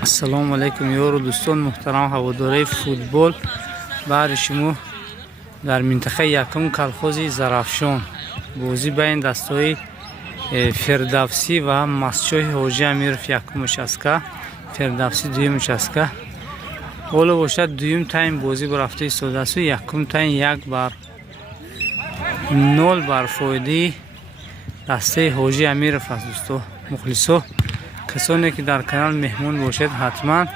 السلام علیکم یار و دوستان محترم هواداری فوتبال. بعد شما در منطقه یکم کلخوز زرافشان بازی بین دستای فردوسی و مسجد حاجی امیرف یکمش است که فردوسی دویمش است که حالا باشد دویم تایم بازی بر هفته ایستاده است و یکم تایم 1-0 بر فایده دسته حاجی امیرف است. دوستو مخلصو کسانی که در کانال مهمون باشد حتما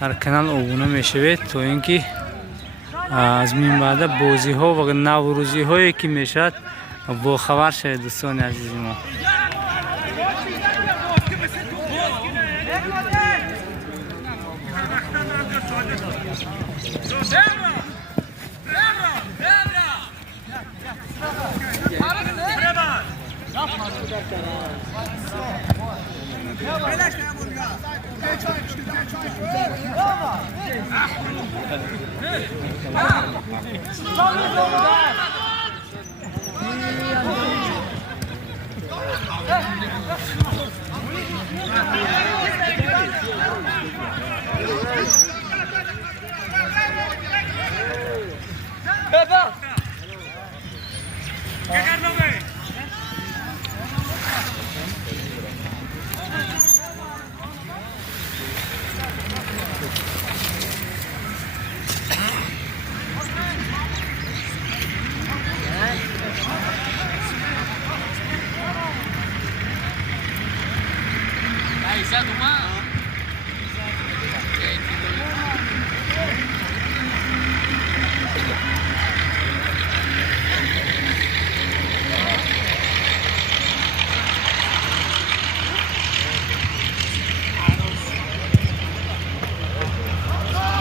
در کانال ابونه میشوید تا اینکه از این بعد بازی ها و نوروزی هایی که میشد با خبر شوید. دوستان عزیز ما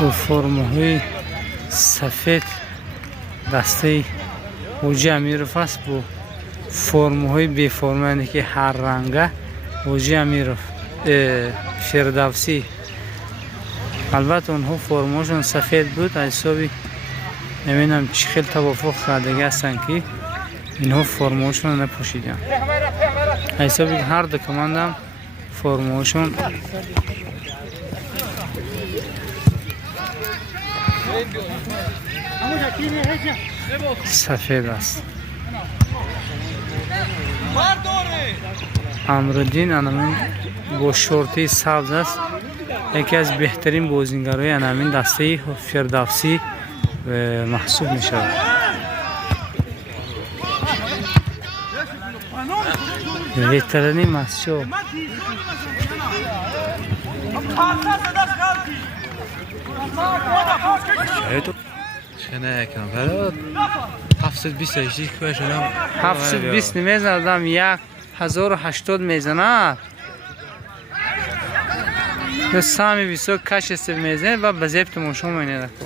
و فرم‌های سفید دسته حاجی امیرف است با فرم‌های بی فرمانی که هر رنگه حاجی امیرف فردوسی. البته اونها فرماشون سفید بود حسابی نمیدونم چی خیلی توافق کردگی هستن که اینها فرماشون نپوشیدن حسابی هر دو کماندم فرماشون سفید است. امرالدین انامین با شورتی سبز است، یکی از بهترین بازیگرای انامین دسته فردوسی محسوب می شود. ویترانی مسجد شنه کنم برای 720 که شدم 720 نمیزنم 1080 میزنه به سامی بیسو کش است میزنه و به زیبت مشون مینه دکو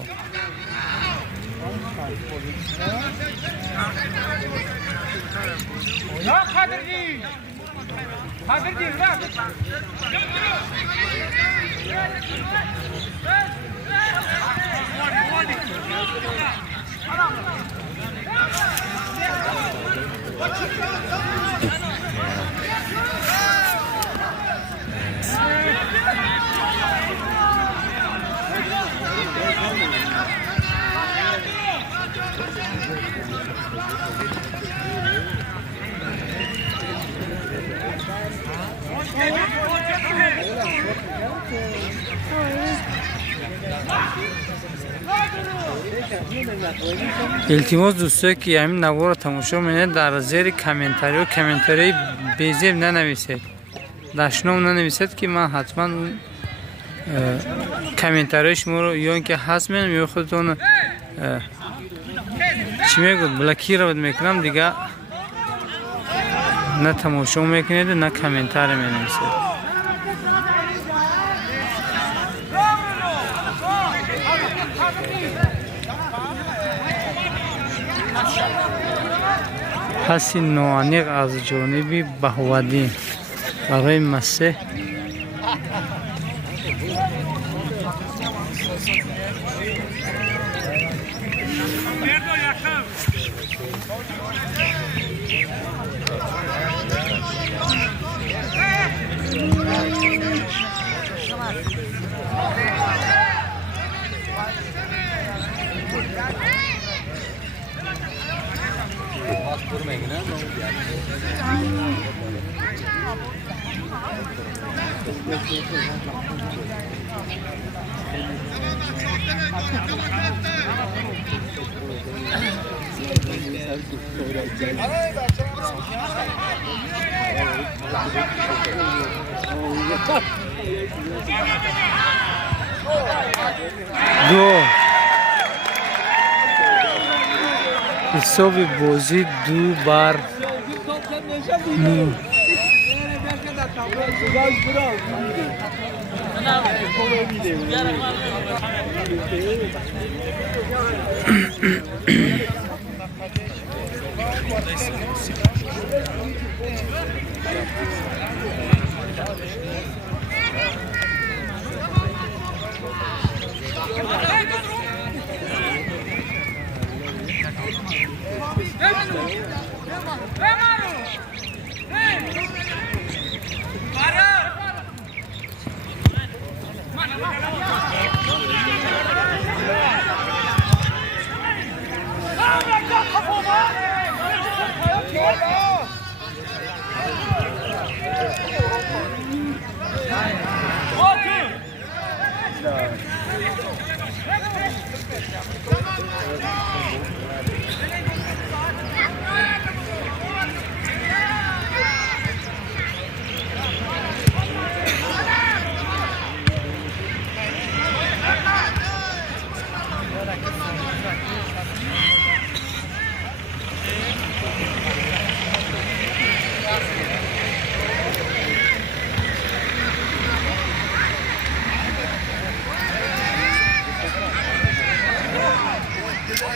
التماس دوستایی که همین نوار رو تماشا می‌کنید در زیر کامنتاری بی‌زیب ننویسید، دشنام ننویسید که من حتما کامنتاری شما رو یا اینکه حذف می‌کنم یا خودتون چی میگید بلاکی رو میکنم دیگه نه تماشا میکنید نه کامنتاری می‌نویسید. پس نوانیق از جانبی بهودین برای مسیح دو حساب بازی 2-9.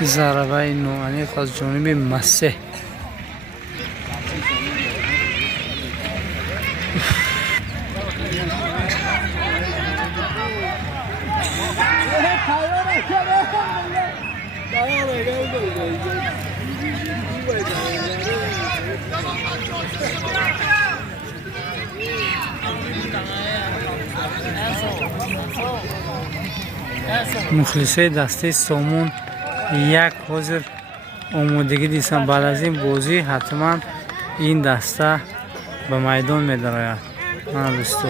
ضربه نوعنیف از جانب مسه. مخلصای دسته سامون یک حاضر آمادگی دیدن. بعد از این بازی حتما این دسته به میدان می دراید. دوستو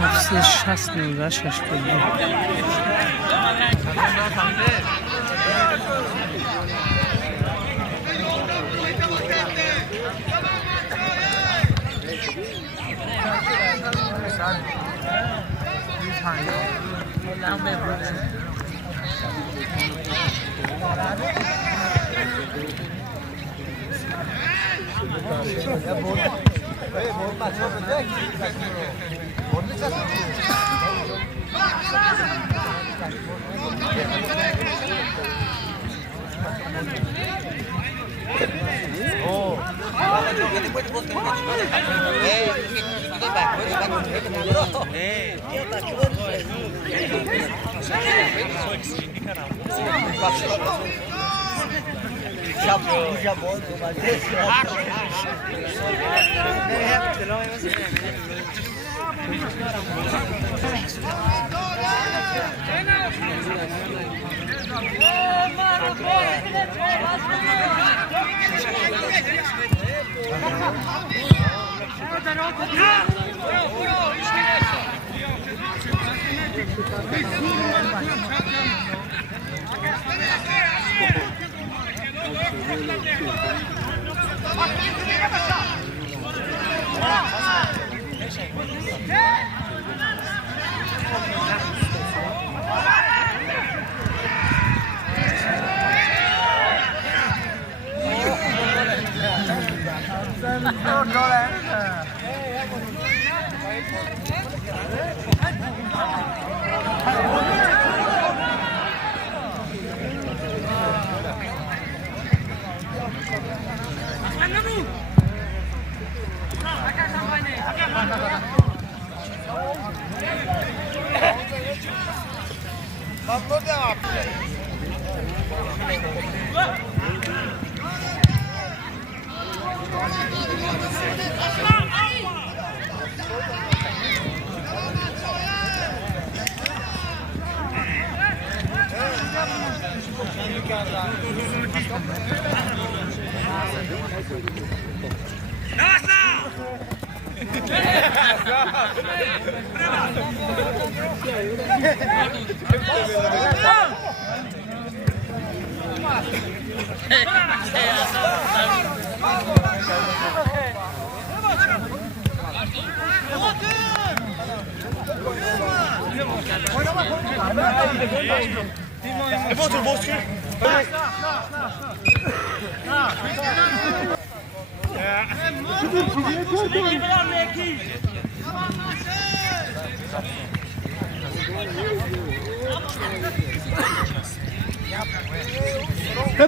نفس 60 19 62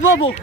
بابو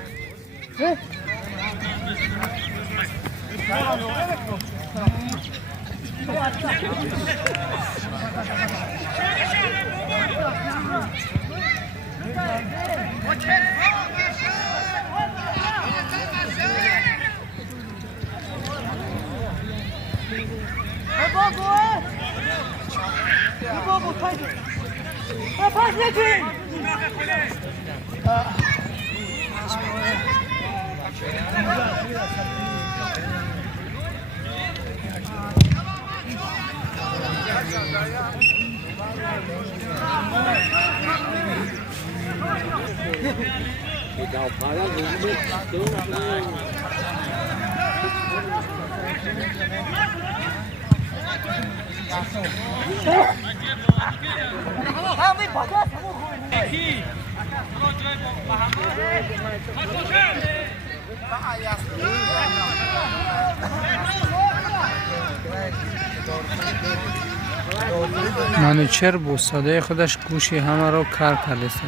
منوچهر با صدای خودش گوش همه را کار کرده است.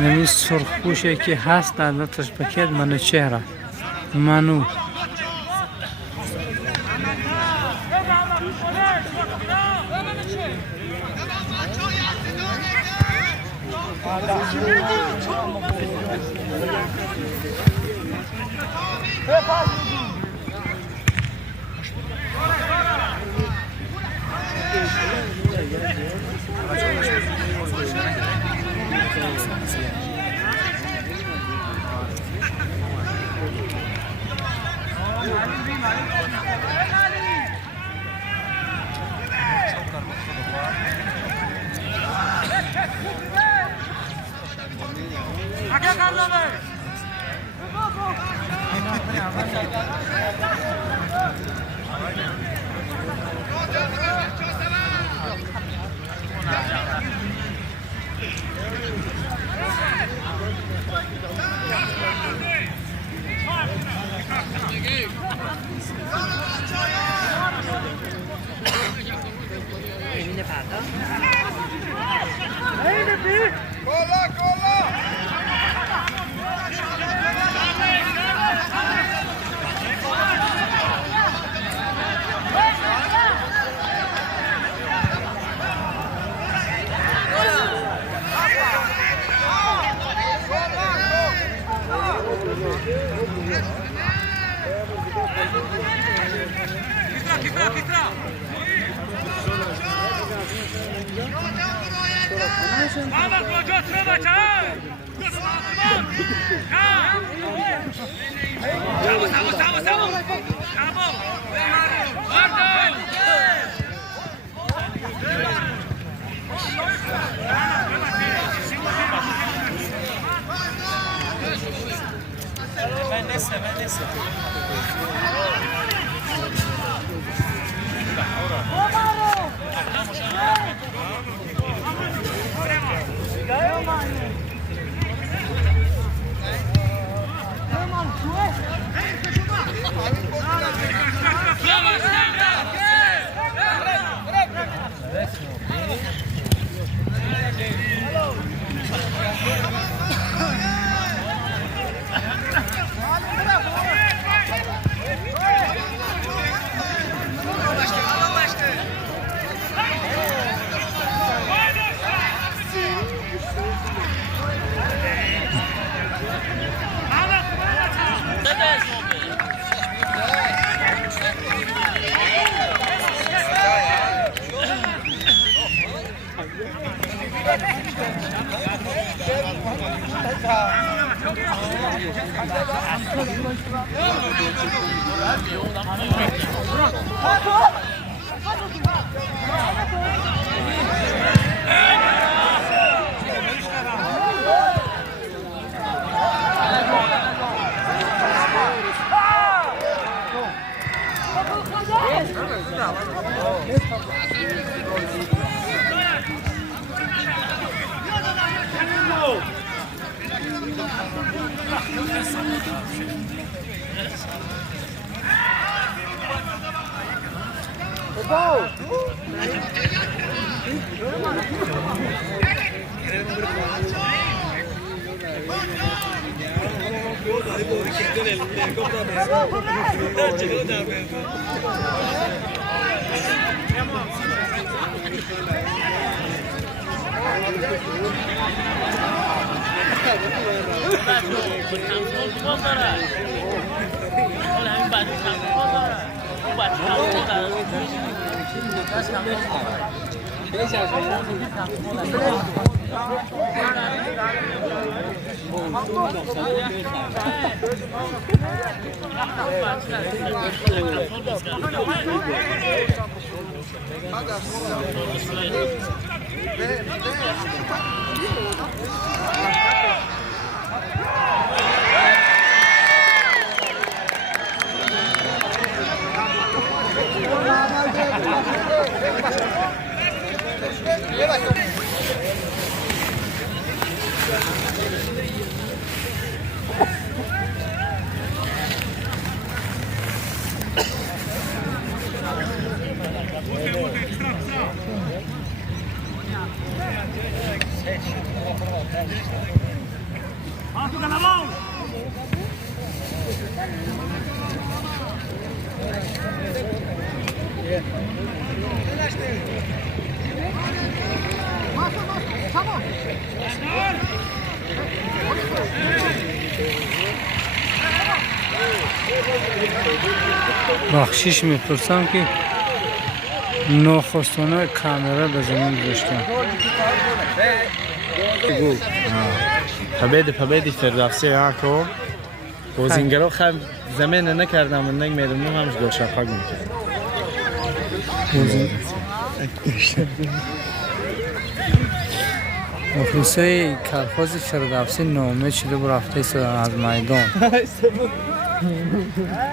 نمی سرخ پوشی که هست در نتش بکید منوچهر منو بخشش میپرسم که ناخواستانه کامرا به زمین گذاشتن. победы Фердавси яко бозингaro хам замена накардам und нагмедам ну хамш гол шафак мекард. مخلصای کلخاز فردوسی نامه شده و رفته ایستادن از میدان.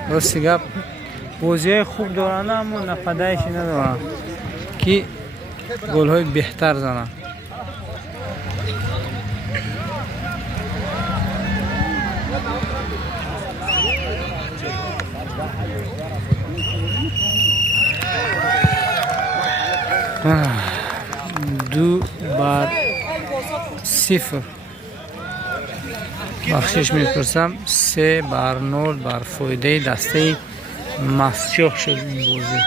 راستی گپ بازی خوب دارن اما نفدهش ندارن که گل های بهتر زنن. دو بر 0 بخشش میپرسم 3 بر 0 بر فایده دسته مسجح شد این بازی.